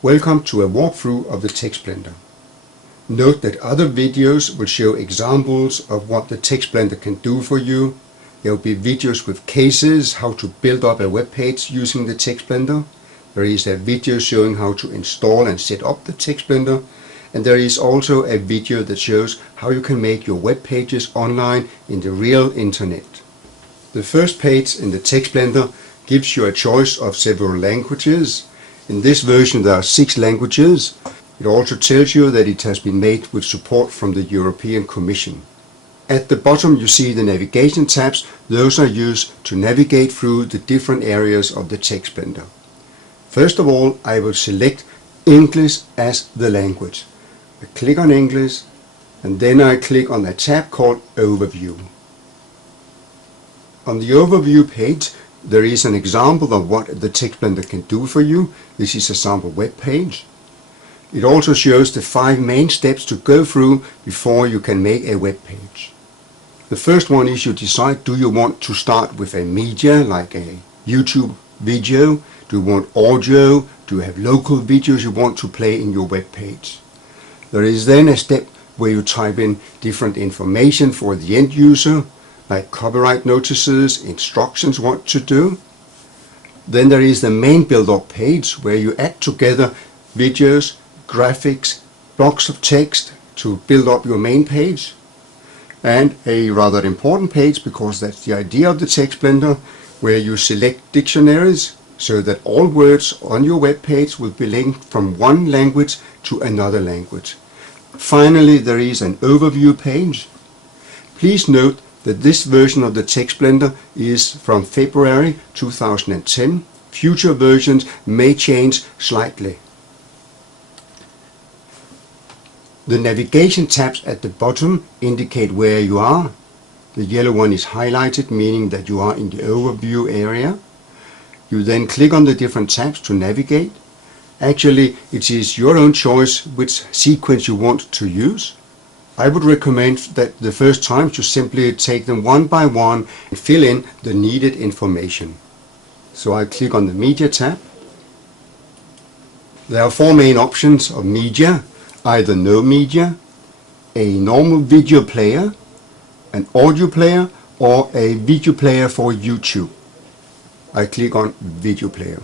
Welcome to a walkthrough of the Text Blender. Note that other videos will show examples of what the Text Blender can do for you. There will be videos with cases, how to build up a web page using the Text Blender. There is a video showing how to install and set up the Text Blender. And there is also a video that shows how you can make your web pages online in the real internet. The first page in the Text Blender gives you a choice of several languages. In this version there are 6 languages. It also tells you that it has been made with support from the European Commission. At the bottom you see the navigation tabs. Those are used to navigate through the different areas of the Text Blender. First of all, I will select English as the language. I click on English and then I click on a tab called Overview. On the Overview page there is an example of what the Text Blender can do for you. This is a sample web page. It also shows the 5 main steps to go through before you can make a web page. The first one is you decide, do you want to start with a media like a YouTube video? Do you want audio? Do you have local videos you want to play in your web page? There is then a step where you type in different information for the end user, like copyright notices, instructions what to do. Then there is the main build-up page where you add together videos, graphics, blocks of text to build up your main page. And a rather important page, because that's the idea of the Text Blender, where you select dictionaries so that all words on your web page will be linked from one language to another language. Finally, there is an overview page. Please note that this version of the Text Blender is from February 2010. Future versions may change slightly. The navigation tabs at the bottom indicate where you are. The yellow one is highlighted, meaning that you are in the overview area. You then click on the different tabs to navigate. Actually, it is your own choice which sequence you want to use. I would recommend that the first time you simply take them one by one and fill in the needed information. So I click on the Media tab. There are 4 main options of media: either no media, a normal video player, an audio player, or a video player for YouTube. I click on Video Player.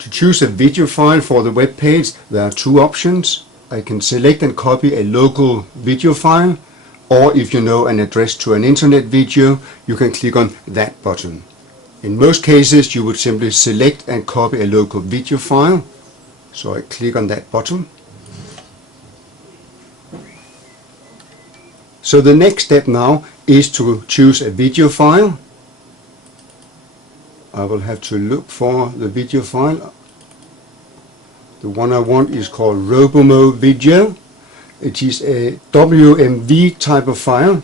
To choose a video file for the web page, there are 2 options. I can select and copy a local video file, or if you know an address to an internet video, you can click on that button. In most cases you would simply select and copy a local video file, so I click on that button. So the next step now is to choose a video file. I will have to look for the video file. The one I want is called Robomo Video. It is a WMV type of file.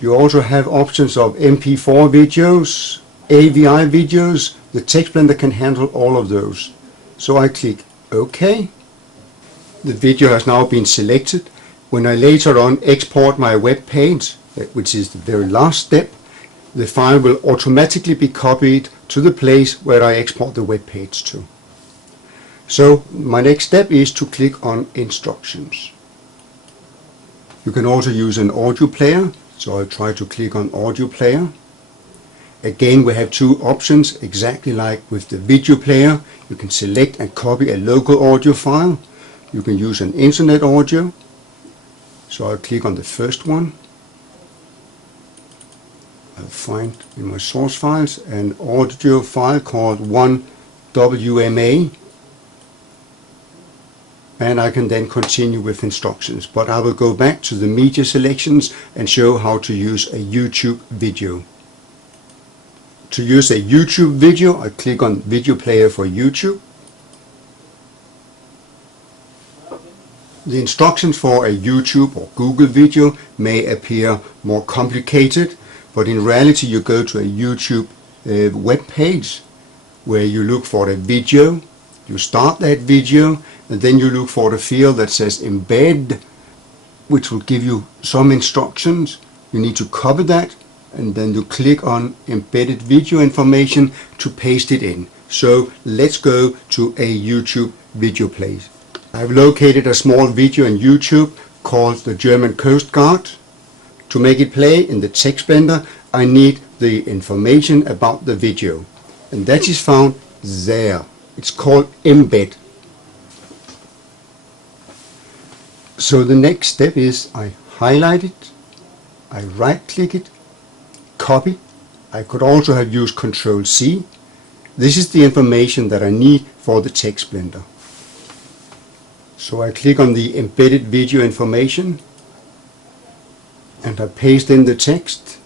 You also have options of MP4 videos, AVI videos. The Text Blender can handle all of those. So I click OK. The video has now been selected. When I later on export my web page, which is the very last step, the file will automatically be copied to the place where I export the web page to. So my next step is to click on Instructions. You can also use an audio player, so I'll try to click on Audio Player. Again, we have 2 options, exactly like with the video player. You can select and copy a local audio file. You can use an internet audio. So I'll click on the first one. I'll find in my source files an audio file called 1WMA. And I can then continue with instructions, but I will go back to the media selections and show how to use a YouTube video. To use a YouTube video, I click on Video Player for YouTube. The instructions for a YouTube or Google video may appear more complicated, but in reality you go to a YouTube web page where you look for a video. You start that video and then you look for the field that says embed, which will give you some instructions. You need to copy that and then you click on embedded video information to paste it in. So let's go to a YouTube video place. I've located a small video on YouTube called the German Coast Guard. To make it play in the text blender, I need the information about the video, and that is found there. It's called embed. So the next step is I highlight it, I right click it, copy. I could also have used Ctrl C. This is the information that I need for the text blender. So I click on the embedded video information and I paste in the text.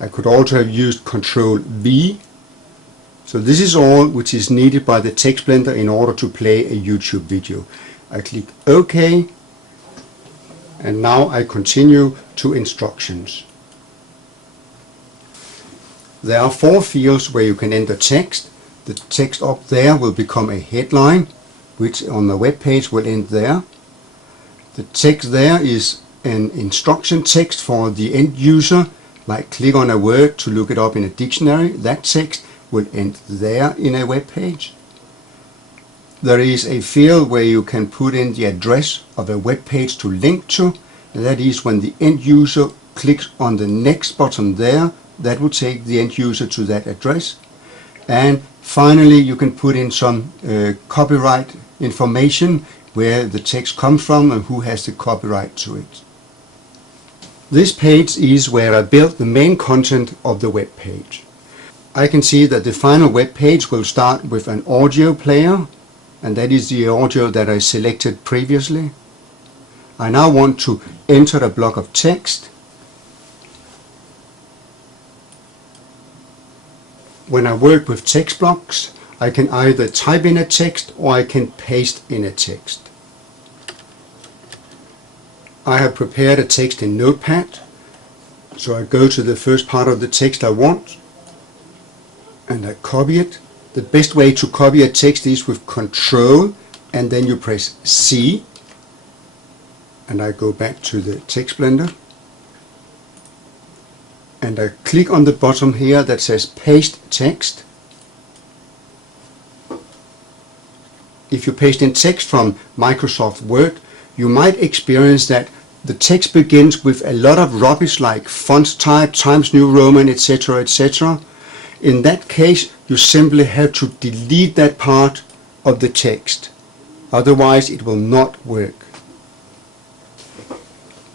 I could also have used Ctrl V. So this is all which is needed by the text blender in order to play a YouTube video. I click OK, and now I continue to instructions. There are 4 fields where you can enter text. The text up there will become a headline, which on the web page will end there. The text there is an instruction text for the end user. Like click on a word to look it up in a dictionary. That text will end there in a web page. There is a field where you can put in the address of a web page to link to, and that is when the end user clicks on the next button there, that will take the end user to that address. And finally you can put in some copyright information, where the text comes from and who has the copyright to it. This page is where I built the main content of the web page. I can see that the final web page will start with an audio player, and that is the audio that I selected previously. I now want to enter a block of text. When I work with text blocks, I can either type in a text or I can paste in a text. I have prepared a text in Notepad, so I go to the first part of the text I want and I copy it. The best way to copy a text is with Control and then you press C, and I go back to the text blender and I click on the bottom here that says Paste Text. If you paste in text from Microsoft Word, you might experience that the text begins with a lot of rubbish like font type, Times New Roman, etc., etc. In that case, you simply have to delete that part of the text. Otherwise, it will not work.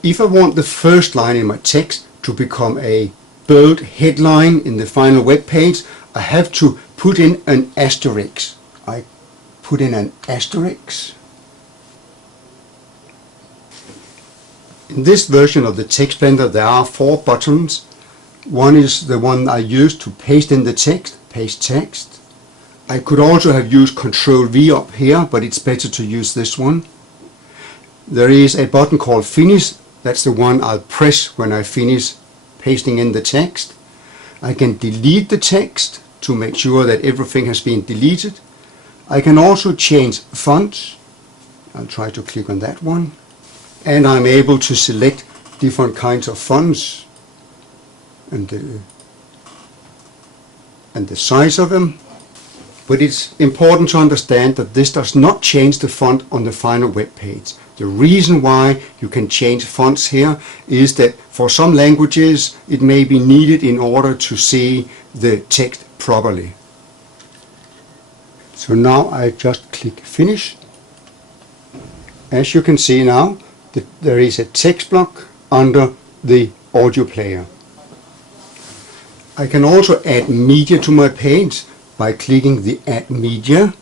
If I want the first line in my text to become a bold headline in the final web page, I have to put in an asterisk. I put in an asterisk. In this version of the text blender there are 4 buttons. One is the one I used to paste in the text, paste text. I could also have used Ctrl V up here, but it's better to use this one. There is a button called Finish. That's the one I'll press when I finish pasting in the text. I can delete the text to make sure that everything has been deleted. I can also change fonts. I'll try to click on that one. And I'm able to select different kinds of fonts and the size of them. But it's important to understand that this does not change the font on the final web page. The reason why you can change fonts here is that for some languages it may be needed in order to see the text properly. So now I just click Finish. As you can see now, there is a text block under the audio player. I can also add media to my page by clicking the Add Media.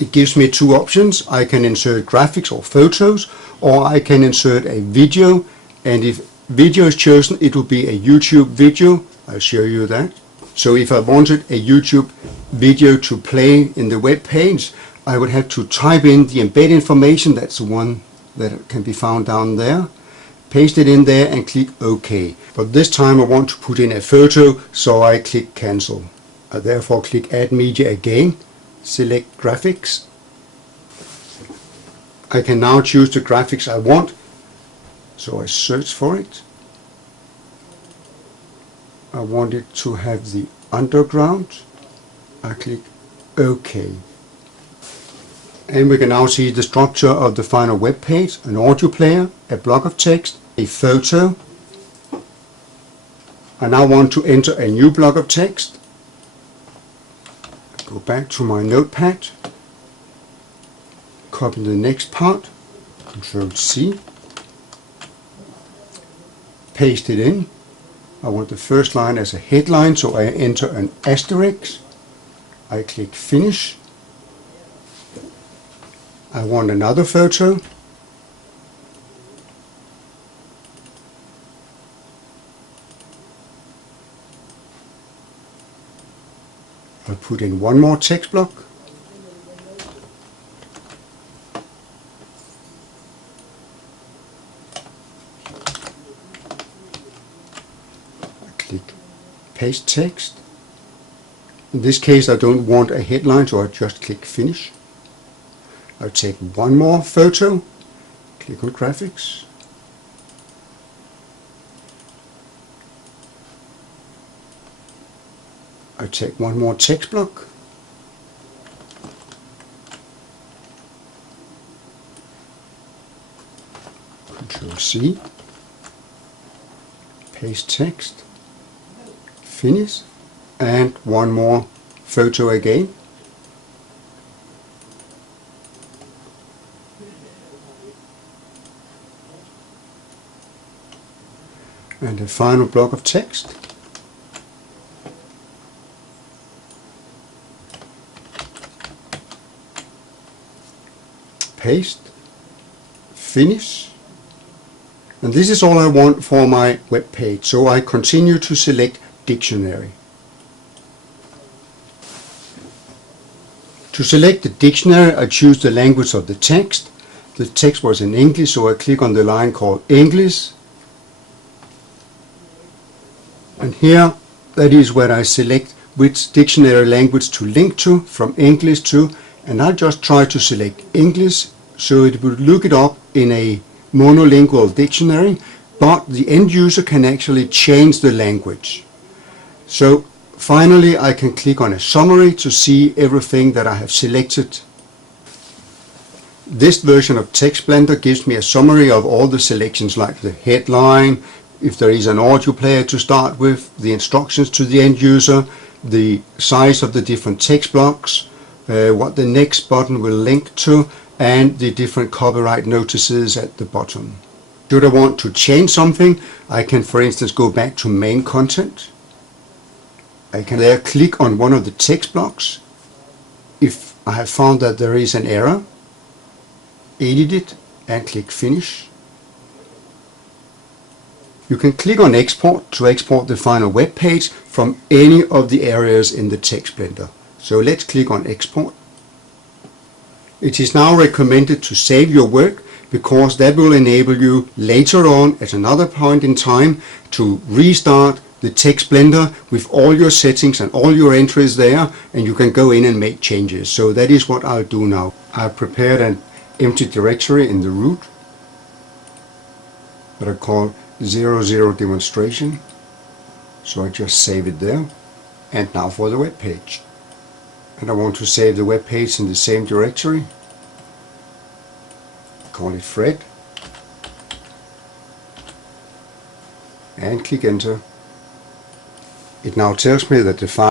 It gives me 2 options. I can insert graphics or photos, or I can insert a video, and if video is chosen it will be a YouTube video. I'll show you that. So if I wanted a YouTube video to play in the web page, I would have to type in the embed information. That's the one that can be found down there. Paste it in there and click OK. But this time I want to put in a photo, so I click Cancel. I therefore click Add Media again, select Graphics. I can now choose the graphics I want, so I search for it. I want it to have the underground. I click OK. And we can now see the structure of the final web page: an audio player, a block of text, a photo. I now want to enter a new block of text. Go back to my notepad, copy the next part, Ctrl C, paste it in. I want the first line as a headline, so I enter an asterisk. I click Finish. I want another photo. I'll put in one more text block. I click Paste Text. In this case I don't want a headline, so I just click Finish. I'll take one more photo, click on Graphics. I'll take one more text block. Ctrl C, paste text, finish, and one more photo again. And a final block of text. Paste, finish, and this is all I want for my web page, so I continue to select dictionary. To select the dictionary, I choose the language of the text. The text was in English, so I click on the line called English, and here that is where I select which dictionary language to link to, from English to, and I'll just try to select English, so it will look it up in a monolingual dictionary, but the end user can actually change the language. So finally I can click on a summary to see everything that I have selected. This version of Text Blender gives me a summary of all the selections, like the headline, if there is an audio player to start with, the instructions to the end user, the size of the different text blocks, what the next button will link to, and the different copyright notices at the bottom. Should I want to change something, I can, for instance, go back to main content. I can there click on one of the text blocks. If I have found that there is an error, edit it and click Finish. You can click on Export to export the final web page from any of the areas in the Text Blender. So let's click on Export. It is now recommended to save your work, because that will enable you later on at another point in time to restart the Text Blender with all your settings and all your entries there, and you can go in and make changes. So that is what I'll do now. I've prepared an empty directory in the root that I call 00 demonstration. So I just save it there. And now for the web page. And I want to save the web page in the same directory. Call it Fred. And click Enter. It now tells me that the file